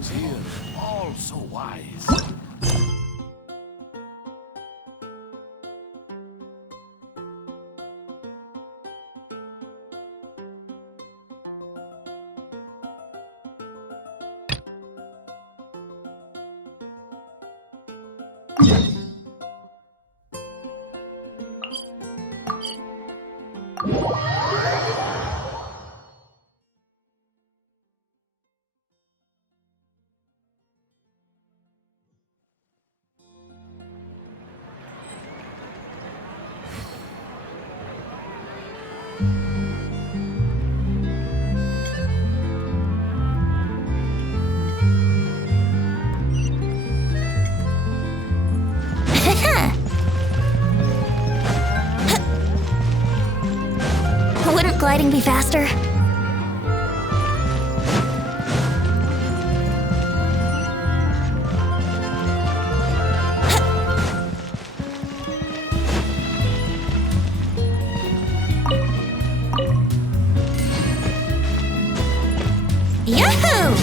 belongs here, all so wise. Wouldn't gliding be faster? Yahoo!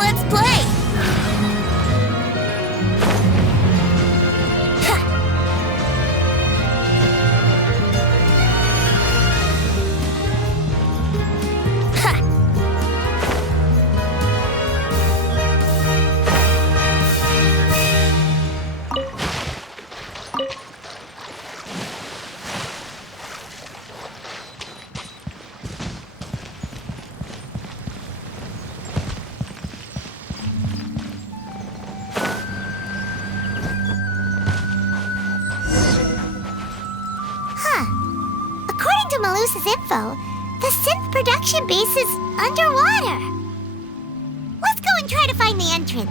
Let's play! According to Malusa's info, the synth production base is underwater. Let's go and try to find the entrance.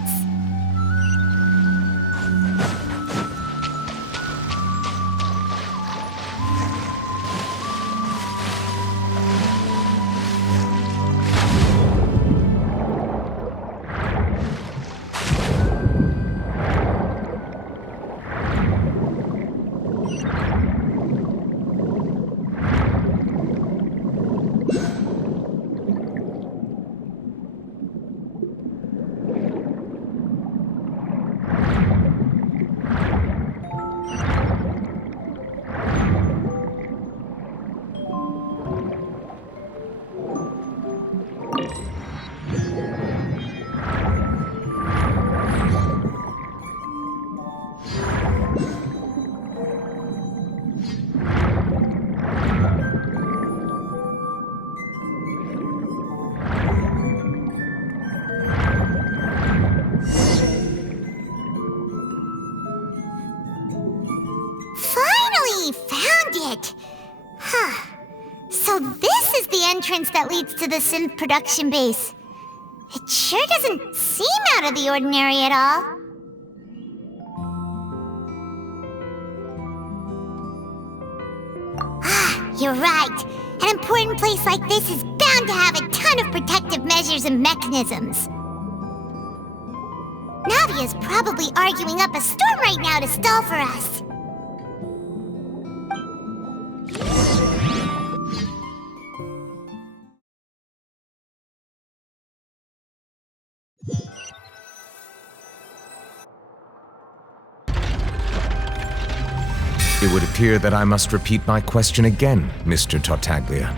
So this is the entrance that leads to the synth production base. It sure doesn't seem out of the ordinary at all. You're right. An important place like this is bound to have a ton of protective measures and mechanisms. Navia's probably arguing up a storm right now to stall for us. It would appear that I must repeat my question again, Mr. Tartaglia.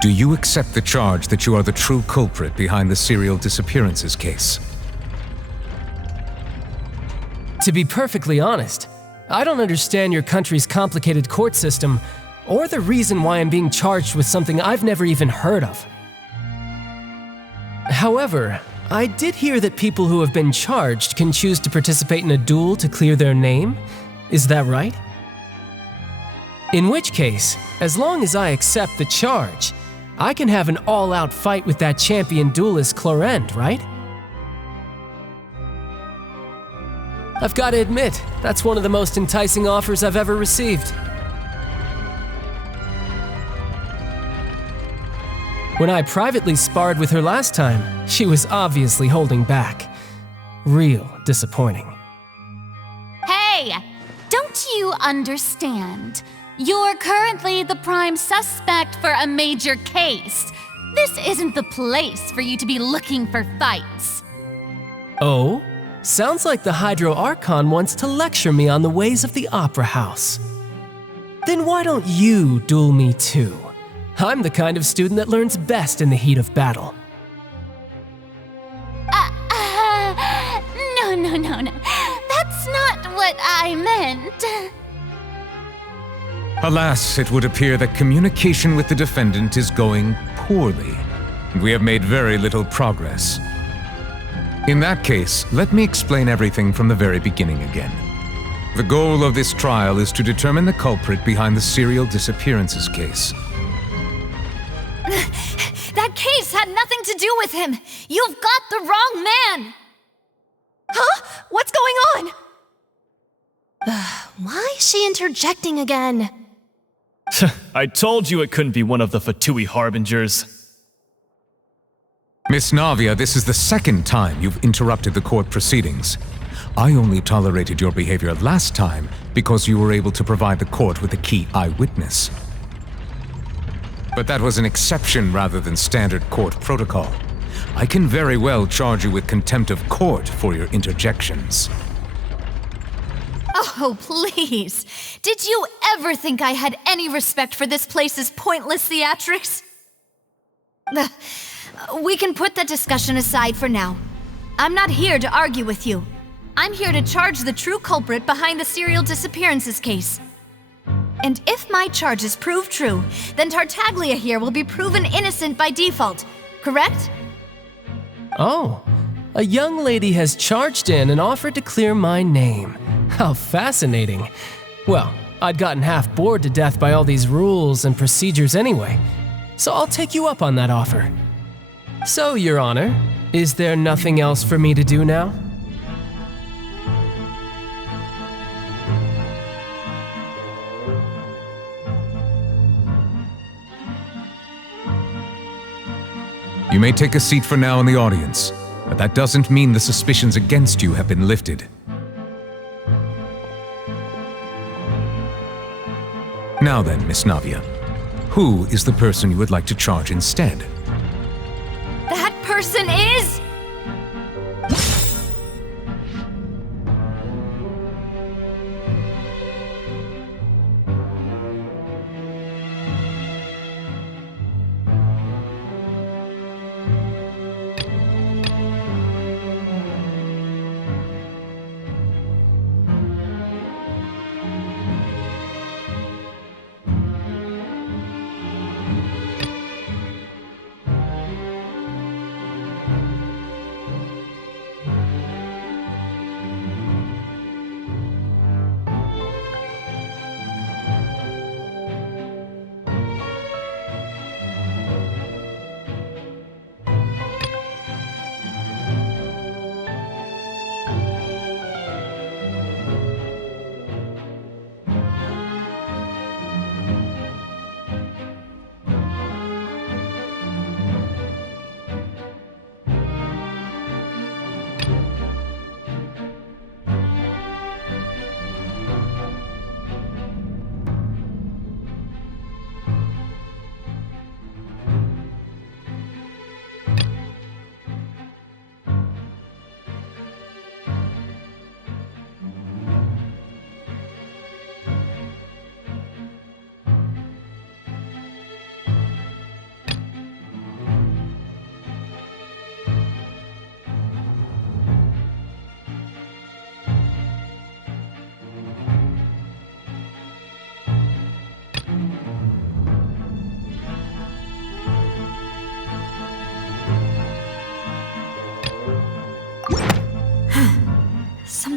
Do you accept the charge that you are the true culprit behind the serial disappearances case? To be perfectly honest, I don't understand your country's complicated court system or the reason why I'm being charged with something I've never even heard of. However, I did hear that people who have been charged can choose to participate in a duel to clear their name. Is that right? In which case, as long as I accept the charge, I can have an all-out fight with that champion duelist Clorend, right? I've got to admit, that's one of the most enticing offers I've ever received. When I privately sparred with her last time, she was obviously holding back. Real disappointing. Hey! Don't you understand? You're currently the prime suspect for a major case. This isn't the place for you to be looking for fights. Oh? Sounds like the Hydro Archon wants to lecture me on the ways of the Opera House. Then why don't you duel me too? I'm the kind of student that learns best in the heat of battle. No. That's not what I meant. Alas, it would appear that communication with the defendant is going poorly, and we have made very little progress. In that case, let me explain everything from the very beginning again. The goal of this trial is to determine the culprit behind the serial disappearances case. That case had nothing to do with him. You've got the wrong man. Huh? What's going on? Why is she interjecting again? I told you it couldn't be one of the Fatui Harbingers. Miss Navia, this is the second time you've interrupted the court proceedings. I only tolerated your behavior last time because you were able to provide the court with a key eyewitness. But that was an exception rather than standard court protocol. I can very well charge you with contempt of court for your interjections. Oh, please. Did you ever think I had any respect for this place's pointless theatrics? We can put that discussion aside for now. I'm not here to argue with you. I'm here to charge the true culprit behind the serial disappearances case. And if my charges prove true, then Tartaglia here will be proven innocent by default, correct? Oh, a young lady has charged in and offered to clear my name. How fascinating. Well, I'd gotten half bored to death by all these rules and procedures anyway, so I'll take you up on that offer. So, Your Honor, is there nothing else for me to do now? You may take a seat for now in the audience, but that doesn't mean the suspicions against you have been lifted. Now then, Miss Navia, who is the person you would like to charge instead? That person is...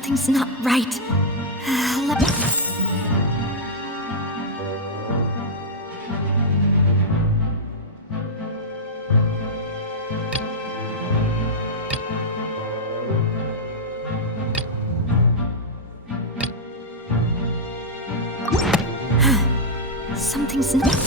Something's not right. Let me... Something's not...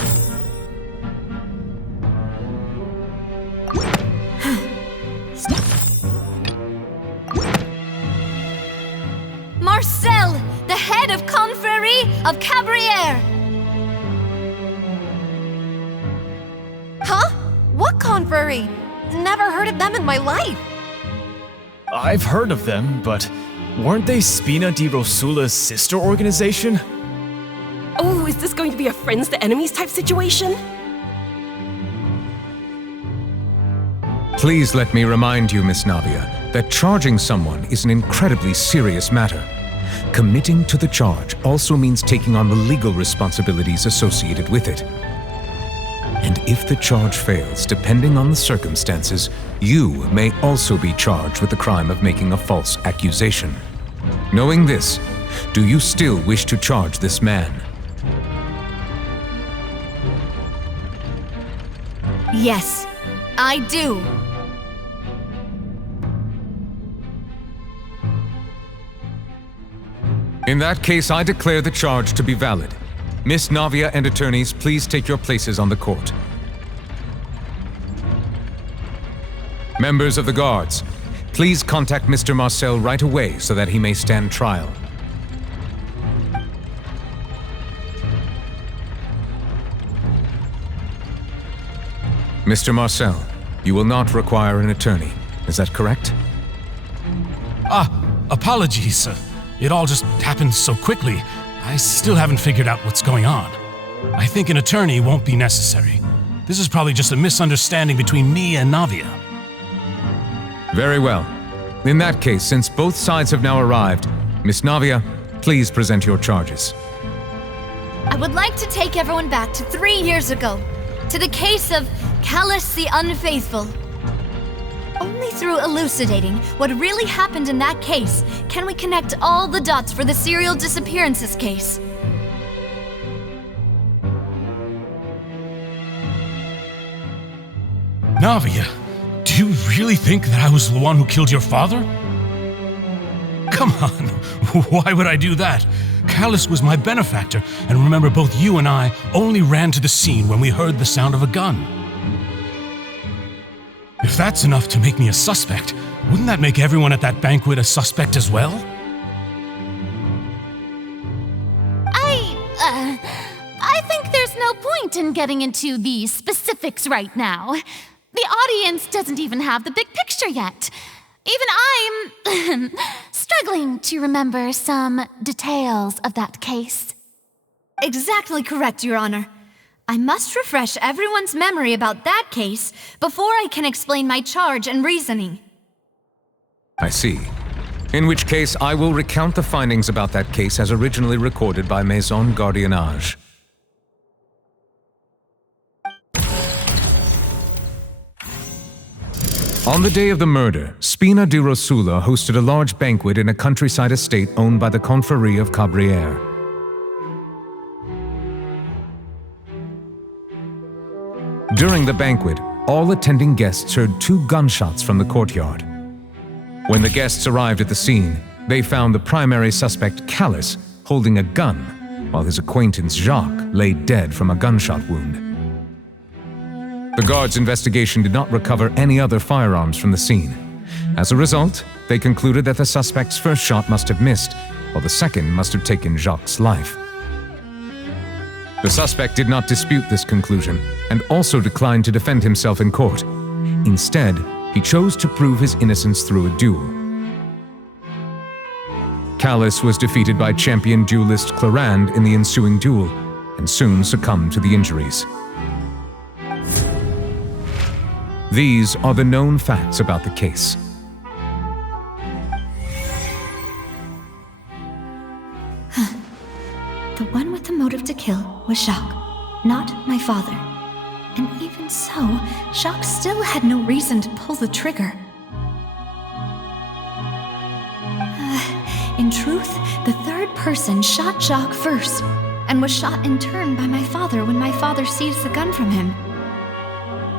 Marcel, the head of Confrérie of Cabrières! Huh? What confrérie? Never heard of them in my life. I've heard of them, but weren't they Spina di Rosula's sister organization? Oh, is this going to be a friends to enemies type situation? Please let me remind you, Miss Navia, that charging someone is an incredibly serious matter. Committing to the charge also means taking on the legal responsibilities associated with it. And if the charge fails, depending on the circumstances, you may also be charged with the crime of making a false accusation. Knowing this, do you still wish to charge this man? Yes, I do. In that case, I declare the charge to be valid. Miss Navia and attorneys, please take your places on the court. Members of the guards, please contact Mr. Marcel right away so that he may stand trial. Mr. Marcel, you will not require an attorney. Is that correct? Apologies. It all just happened so quickly. I still haven't figured out what's going on. I think an attorney won't be necessary. This is probably just a misunderstanding between me and Navia. Very well. In that case, since both sides have now arrived, Miss Navia, please present your charges. I would like to take everyone back to 3 years ago, to the case of Callus the Unfaithful. Only through elucidating what really happened in that case can we connect all the dots for the serial disappearances case. Navia, do you really think that I was the one who killed your father? Come on, why would I do that? Callus was my benefactor, and remember, both you and I only ran to the scene when we heard the sound of a gun. If that's enough to make me a suspect, wouldn't that make everyone at that banquet a suspect as well? I think there's no point in getting into the specifics right now. The audience doesn't even have the big picture yet. Even I'm struggling to remember some details of that case. Exactly correct, Your Honor. I must refresh everyone's memory about that case before I can explain my charge and reasoning. I see. In which case, I will recount the findings about that case as originally recorded by Maison Gardiennage. On the day of the murder, Spina di Rosula hosted a large banquet in a countryside estate owned by the Confrérie of Cabrières. During the banquet, all attending guests heard 2 gunshots from the courtyard. When the guests arrived at the scene, they found the primary suspect, Callus, holding a gun, while his acquaintance, Jacques, lay dead from a gunshot wound. The guards' investigation did not recover any other firearms from the scene. As a result, they concluded that the suspect's first shot must have missed, while the second must have taken Jacques' life. The suspect did not dispute this conclusion, and also declined to defend himself in court. Instead, he chose to prove his innocence through a duel. Callus was defeated by champion duelist Clarande in the ensuing duel, and soon succumbed to the injuries. These are the known facts about the case. The one with the motive to kill was Jacques, not my father. And even so, Jacques still had no reason to pull the trigger. In truth, the third person shot Jacques first, and was shot in turn by my father when my father seized the gun from him.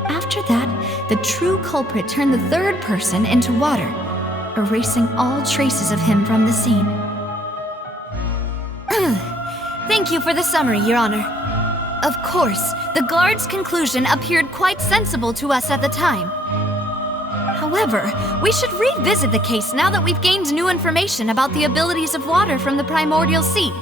After that, the true culprit turned the third person into water, erasing all traces of him from the scene. Thank you for the summary, Your Honor. Of course, the guard's conclusion appeared quite sensible to us at the time. However, we should revisit the case now that we've gained new information about the abilities of water from the primordial sea.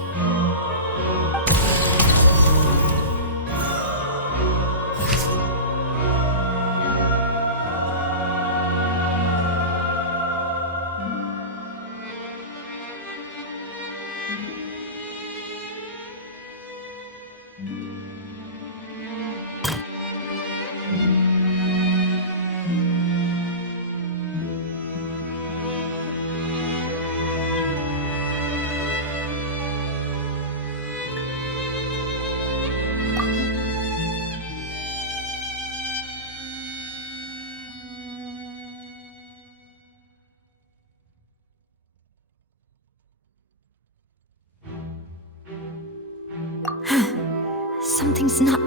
Something's not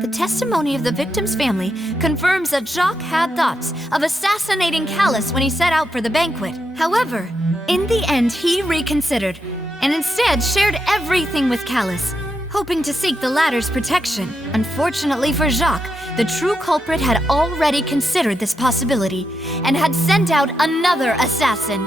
The testimony of the victim's family confirms that Jacques had thoughts of assassinating Callus when he set out for the banquet. However, in the end, he reconsidered and instead shared everything with Callus, hoping to seek the latter's protection. Unfortunately for Jacques, the true culprit had already considered this possibility and had sent out another assassin.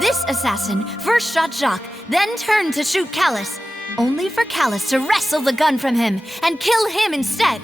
This assassin first shot Jacques, then turned to shoot Callus, only for Callus to wrestle the gun from him and kill him instead.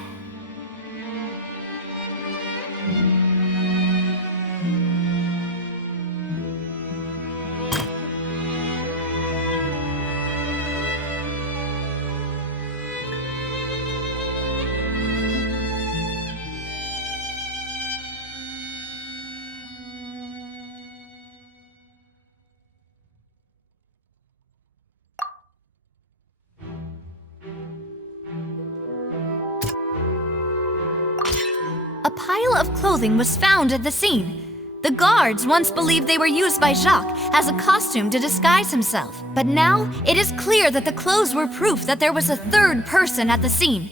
A pile of clothing was found at the scene. The guards once believed they were used by Jacques as a costume to disguise himself. But now, it is clear that the clothes were proof that there was a third person at the scene,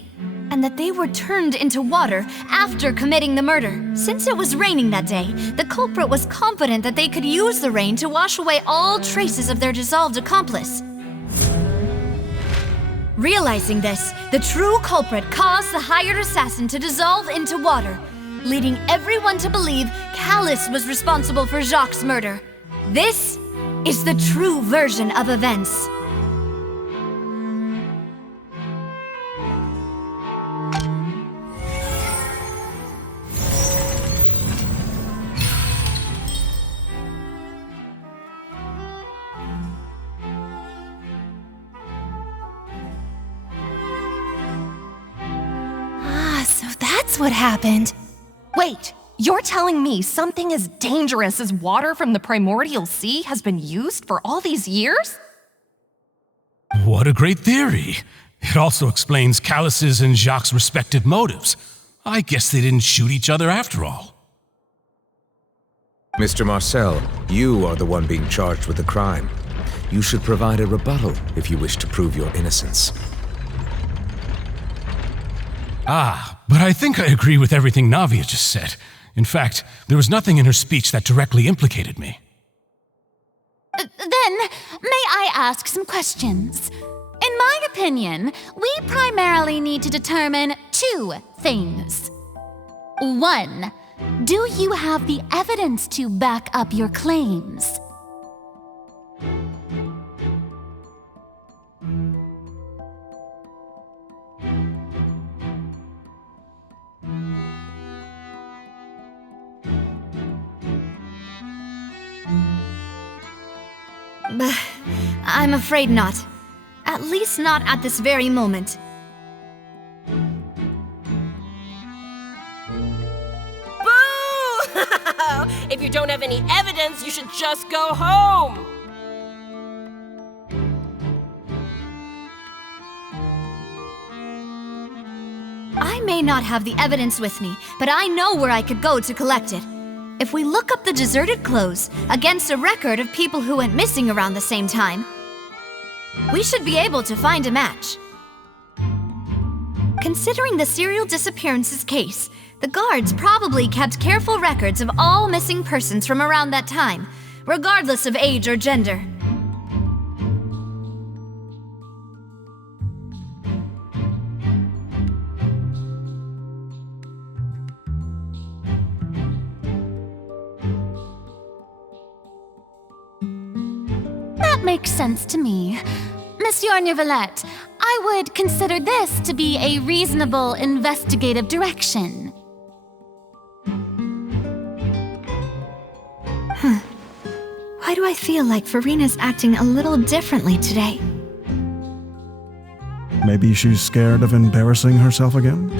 and that they were turned into water after committing the murder. Since it was raining that day, the culprit was confident that they could use the rain to wash away all traces of their dissolved accomplice. Realizing this, the true culprit caused the hired assassin to dissolve into water, leading everyone to believe Callus was responsible for Jacques' murder. This is the true version of events. So that's what happened. Wait, You're telling me something as dangerous as water from the primordial sea has been used for all these years? What a great theory. It also explains Callus's and Jacques' respective motives. I guess they didn't shoot each other after all. Mr. Marcel, you are the one being charged with the crime. You should provide a rebuttal if you wish to prove your innocence. But I think I agree with everything Navia just said. In fact, there was nothing in her speech that directly implicated me. Then, may I ask some questions? In my opinion, we primarily need to determine two things. 1. Do you have the evidence to back up your claims? I'm afraid not. At least not at this very moment. Boo! If you don't have any evidence, you should just go home! I may not have the evidence with me, but I know where I could go to collect it. If we look up the deserted clothes against a record of people who went missing around the same time, we should be able to find a match. Considering the serial disappearances case, the guards probably kept careful records of all missing persons from around that time, regardless of age or gender. Makes sense to me. Monsieur Neuvillette, I would consider this to be a reasonable investigative direction. Why do I feel like Farina's acting a little differently today? Maybe she's scared of embarrassing herself again?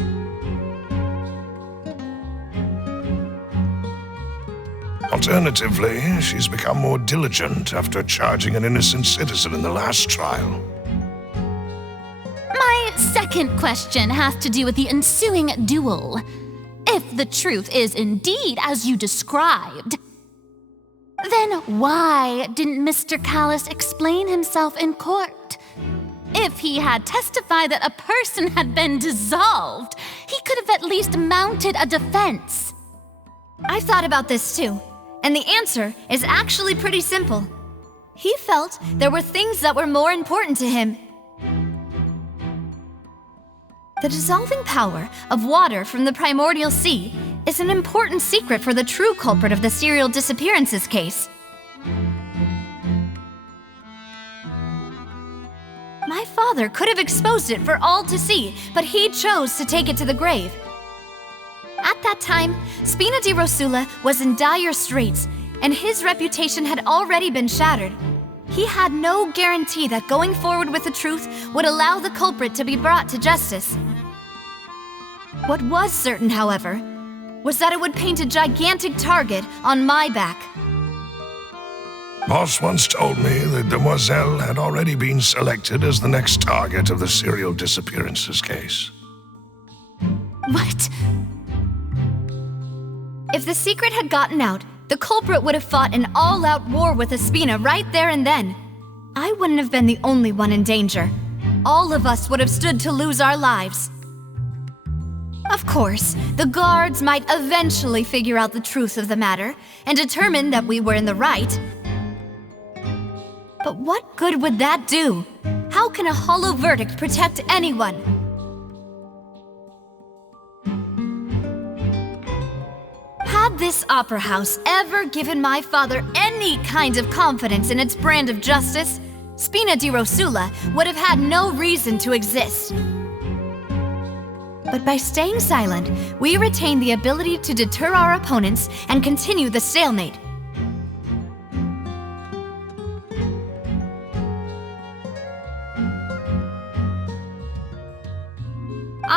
Alternatively, she's become more diligent after charging an innocent citizen in the last trial. My second question has to do with the ensuing duel. If the truth is indeed as you described, then why didn't Mr. Callus explain himself in court? If he had testified that a person had been dissolved, he could have at least mounted a defense. I've thought about this too. And the answer is actually pretty simple. He felt there were things that were more important to him. The dissolving power of water from the primordial sea is an important secret for the true culprit of the serial disappearances case. My father could have exposed it for all to see, but he chose to take it to the grave. At that time, Spina di Rosula was in dire straits, and his reputation had already been shattered. He had no guarantee that going forward with the truth would allow the culprit to be brought to justice. What was certain, however, was that it would paint a gigantic target on my back. Boss once told me that Demoiselle had already been selected as the next target of the serial disappearances case. What? If the secret had gotten out, the culprit would have fought an all-out war with Espina right there and then. I wouldn't have been the only one in danger. All of us would have stood to lose our lives. Of course, the guards might eventually figure out the truth of the matter and determine that we were in the right. But what good would that do? How can a hollow verdict protect anyone? Had this opera house ever given my father any kind of confidence in its brand of justice, Spina di Rosula would have had no reason to exist. But by staying silent, we retain the ability to deter our opponents and continue the stalemate.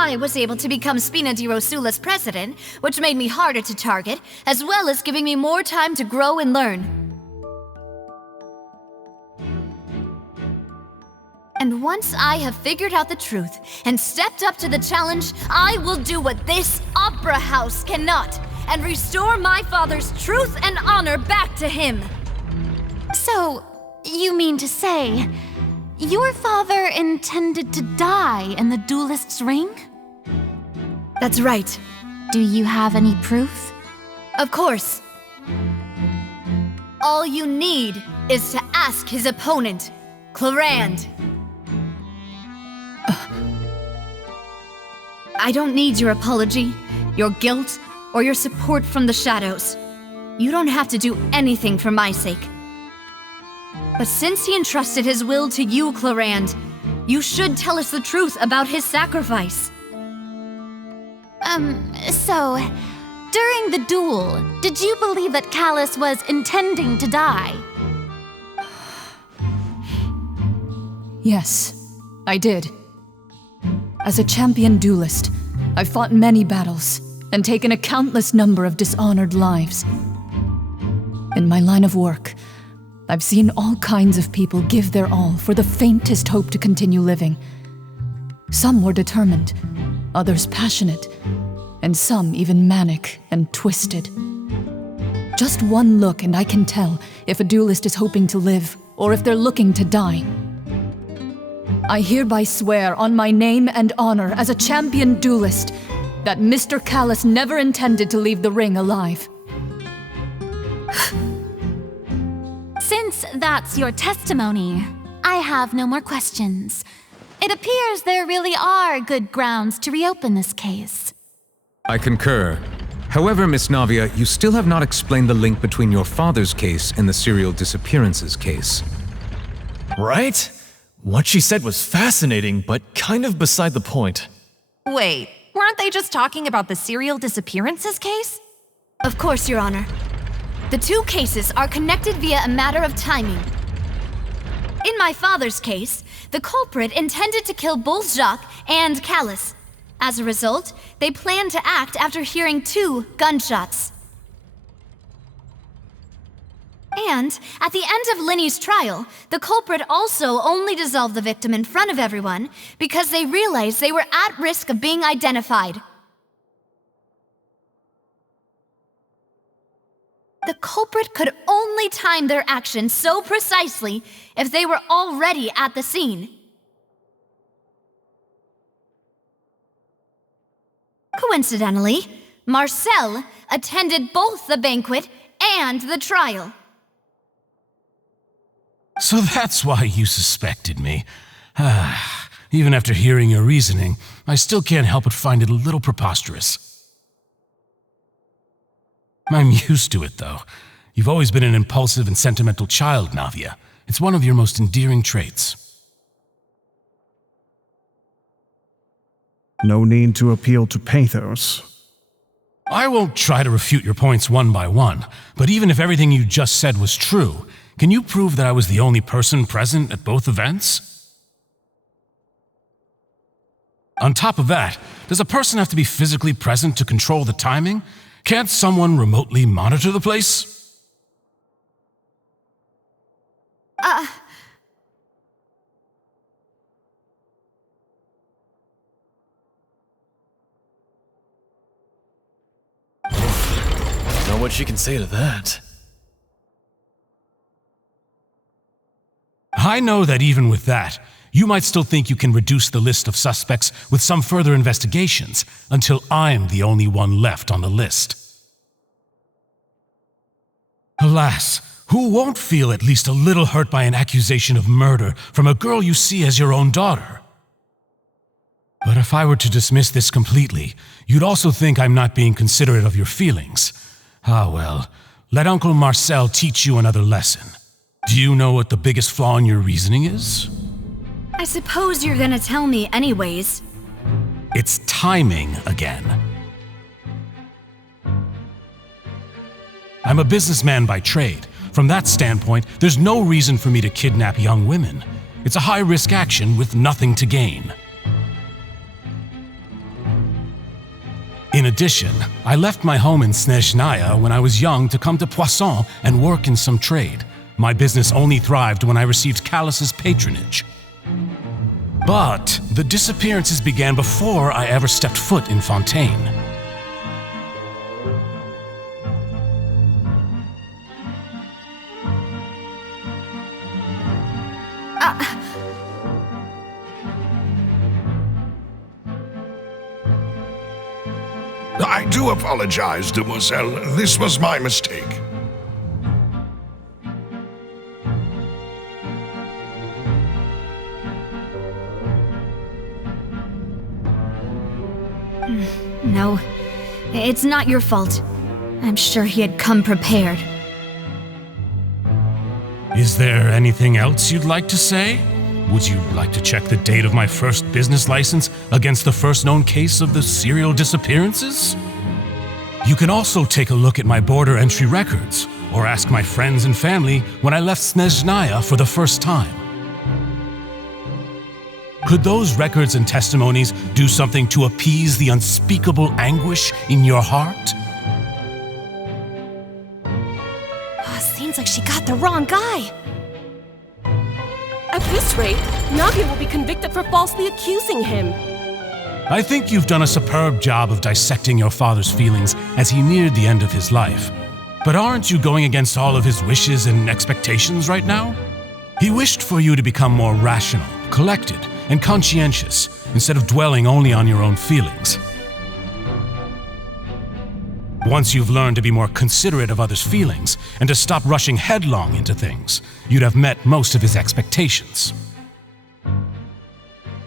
I was able to become Spina di Rosula's president, which made me harder to target, as well as giving me more time to grow and learn. And once I have figured out the truth and stepped up to the challenge, I will do what this opera house cannot and restore my father's truth and honor back to him. So, you mean to say, your father intended to die in the duelist's ring? That's right. Do you have any proof? Of course. All you need is to ask his opponent, Clarand. I don't need your apology, your guilt, or your support from the shadows. You don't have to do anything for my sake. But since he entrusted his will to you, Clarand, you should tell us the truth about his sacrifice. So, during the duel, did you believe that Callus was intending to die? Yes, I did. As a champion duelist, I've fought many battles and taken a countless number of dishonored lives. In my line of work, I've seen all kinds of people give their all for the faintest hope to continue living. Some were determined, others passionate, and some even manic and twisted. Just one look and I can tell if a duelist is hoping to live or if they're looking to die. I hereby swear on my name and honor as a champion duelist that Mr. Callus never intended to leave the ring alive. Since that's your testimony, I have no more questions. It appears there really are good grounds to reopen this case. I concur. However, Miss Navia, you still have not explained the link between your father's case and the serial disappearances case. Right? What she said was fascinating, but kind of beside the point. Wait, weren't they just talking about the serial disappearances case? Of course, Your Honor. The two cases are connected via a matter of timing. In my father's case, the culprit intended to kill both Jacques and Callus. As a result, they planned to act after hearing 2 gunshots. And at the end of Linny's trial, the culprit also only dissolved the victim in front of everyone because they realized they were at risk of being identified. The culprit could only time their actions so precisely if they were already at the scene. Coincidentally, Marcel attended both the banquet and the trial. So that's why you suspected me. Even after hearing your reasoning, I still can't help but find it a little preposterous. I'm used to it, though. You've always been an impulsive and sentimental child, Navia. It's one of your most endearing traits. No need to appeal to pathos. I won't try to refute your points one by one, but even if everything you just said was true, can you prove that I was the only person present at both events? On top of that, does a person have to be physically present to control the timing? Can't someone remotely monitor the place? Don't know what she can say to that. I know that even with that, you might still think you can reduce the list of suspects with some further investigations until I'm the only one left on the list. Alas, who won't feel at least a little hurt by an accusation of murder from a girl you see as your own daughter? But if I were to dismiss this completely, you'd also think I'm not being considerate of your feelings. Ah well, let Uncle Marcel teach you another lesson. Do you know what the biggest flaw in your reasoning is? I suppose you're gonna tell me anyways. It's timing again. I'm a businessman by trade. From that standpoint, there's no reason for me to kidnap young women. It's a high-risk action with nothing to gain. In addition, I left my home in Snezhnaya when I was young to come to Poisson and work in some trade. My business only thrived when I received Callus's patronage. But the disappearances began before I ever stepped foot in Fontaine. I do apologize, demoiselle. This was my mistake. No, it's not your fault. I'm sure he had come prepared. Is there anything else you'd like to say? Would you like to check the date of my first business license against the first known case of the serial disappearances? You can also take a look at my border entry records, or ask my friends and family when I left Snezhnaya for the first time. Could those records and testimonies do something to appease the unspeakable anguish in your heart? Seems like she got the wrong guy. At this rate, Navia will be convicted for falsely accusing him. I think you've done a superb job of dissecting your father's feelings as he neared the end of his life. But aren't you going against all of his wishes and expectations right now? He wished for you to become more rational, collected, and conscientious, instead of dwelling only on your own feelings. Once you've learned to be more considerate of others' feelings, and to stop rushing headlong into things, you'd have met most of his expectations.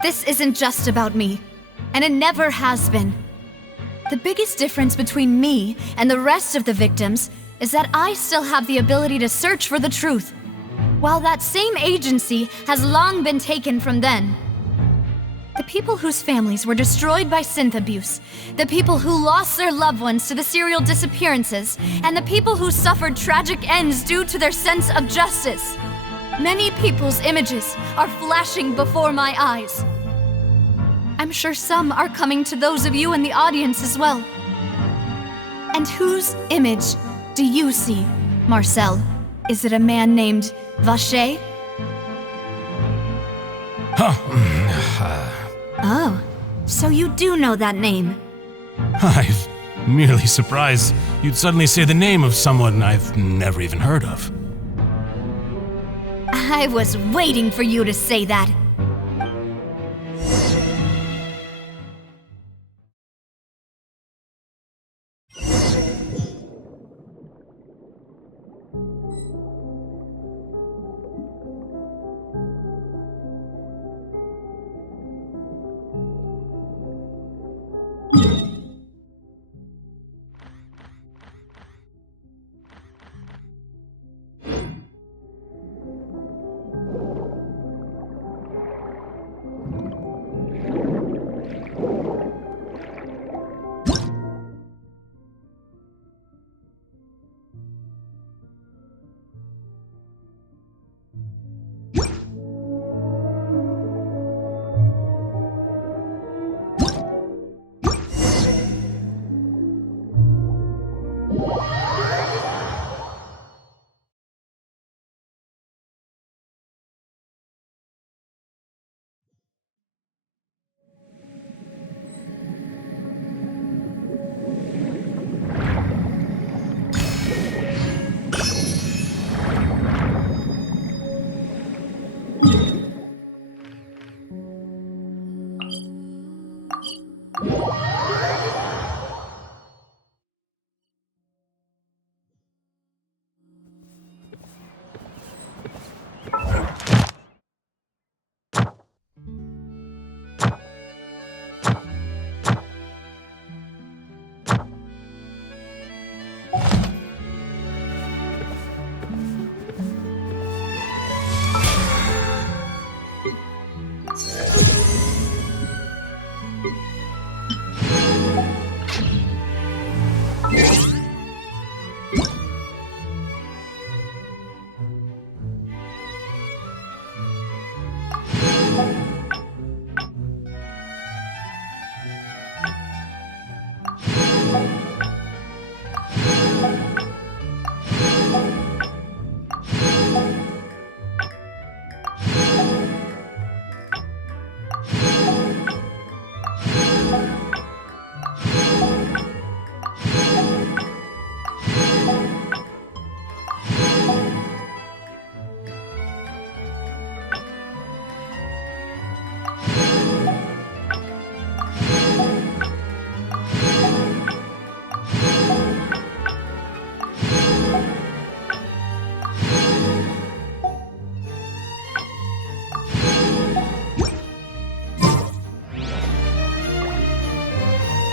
This isn't just about me, and it never has been. The biggest difference between me and the rest of the victims is that I still have the ability to search for the truth, while that same agency has long been taken from them. The people whose families were destroyed by synth abuse, the people who lost their loved ones to the serial disappearances, and the people who suffered tragic ends due to their sense of justice. Many people's images are flashing before my eyes. I'm sure some are coming to those of you in the audience as well. And whose image do you see, Marcel? Is it a man named Vacher? Oh, so you do know that name. I'm merely surprised you'd suddenly say the name of someone I've never even heard of. I was waiting for you to say that.